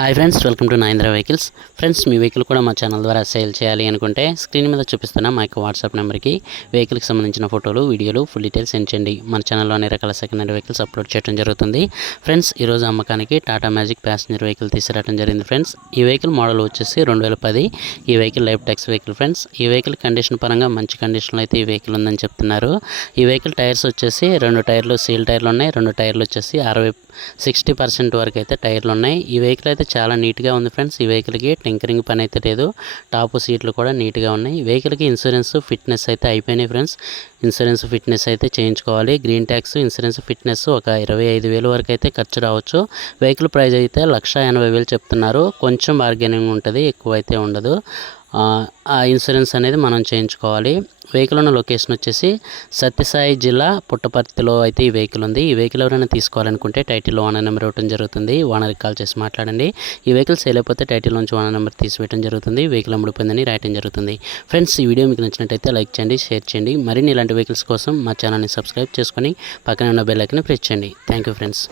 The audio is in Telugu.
హాయ్ ఫ్రెండ్స్ వెల్కమ్ టు నైంద్ర వెహికల్స్ ఫ్రెండ్స్ మీ వెహికల్ కూడా మా ఛానల్ ద్వారా సేల్ చేయాలి అనుకుంటే స్క్రీన్ మీద చూపిస్తున్న మా యొక్క వాట్సాప్ నెంబర్కి వెహికల్కి సంబంధించిన ఫోటోలు వీడియోలు ఫుల్ డీటెయిల్స్ సెండ్ చేయండి. మన ఛానల్లో అన్ని రకాల సెకండ్ హ్యాండ్ వెహికల్స్ అప్లోడ్ చేయడం జరుగుతుంది. ఫ్రెండ్స్ ఈరోజు అమ్మకానికి టాటా మ్యాజిక్ ప్యాసింజర్ వెహికల్ తీసుకురావడం జరిగింది ఫ్రెండ్స్ ఈ వెహికల్ మోడల్ వచ్చేసి రెండు వేల పది. ఈ vehicle life tax vehicle friends ఈ వెహికల్ కండిషన్ పరంగా మంచి కండిషన్లో అయితే ఈ వెహికల్ ఉందని చెప్తున్నారు. ఈ వెహికల్ టైర్స్ వచ్చేసి రెండు టైర్లు సీల్ టైర్లు ఉన్నాయి. రెండు టైర్లు వచ్చేసి అరవై సిక్స్టీ పర్సెంట్ వరకు అయితే టైర్లు ఉన్నాయి. ఈ వెహికల్ అయితే చాలా నీట్గా ఉంది ఫ్రెండ్స్. ఈ వెహికల్కి టింకరింగ్ పని అయితే లేదు. టాప్ సీట్లు కూడా నీట్గా ఉన్నాయి. ఈ వెహికల్కి ఇన్సూరెన్స్ ఫిట్నెస్ అయితే అయిపోయినాయి ఫ్రెండ్స్. ఇన్సూరెన్స్ ఫిట్నెస్ అయితే చేయించుకోవాలి. గ్రీన్ ట్యాక్స్ ఇన్సూరెన్స్ ఫిట్నెస్ ఒక ఇరవై ఐదు వేలు వరకు అయితే ఖర్చు రావచ్చు. వెహికల్ ప్రైస్ అయితే లక్ష ఎనభై వేలు చెప్తున్నారు. కొంచెం బార్గెనింగ్ ఉంటుంది ఎక్కువ అయితే ఉండదు. ఆ, ఆ ఇన్సూరెన్స్ అనేది మనం చేయించుకోవాలి. వెహికల్ ఉన్న లొకేషన్ వచ్చేసి సత్యసాయి జిల్లా పుట్టపర్తిలో అయితే ఈ వెహికల్ ఉంది. ఈ వెహికల్ ఎవరైనా తీసుకోవాలనుకుంటే టైటిల్లో ఓనర్ నెంబర్ ఇవ్వడం జరుగుతుంది. ఓనర్కి కాల్ చేసి మాట్లాడండి. ఈ వెహికల్ సేల్ అయిపోతే టైటిల్ నుంచి ఓనర్ నెంబర్ తీసివేయడం జరుగుతుంది. వెహికల్ అమ్ముడిపోయిందని రాయటం జరుగుతుంది. ఫ్రెండ్స్ ఈ వీడియో మీకు నచ్చినట్టయితే లైక్ చేయండి షేర్ చేయండి. మరిన్ని ఇలాంటి వెహికల్స్ కోసం మా ఛానల్ని సబ్స్క్రైబ్ చేసుకొని పక్కనే ఉన్న బెల్ ఐకన్ ప్రెస్ చేయండి. Thank you friends.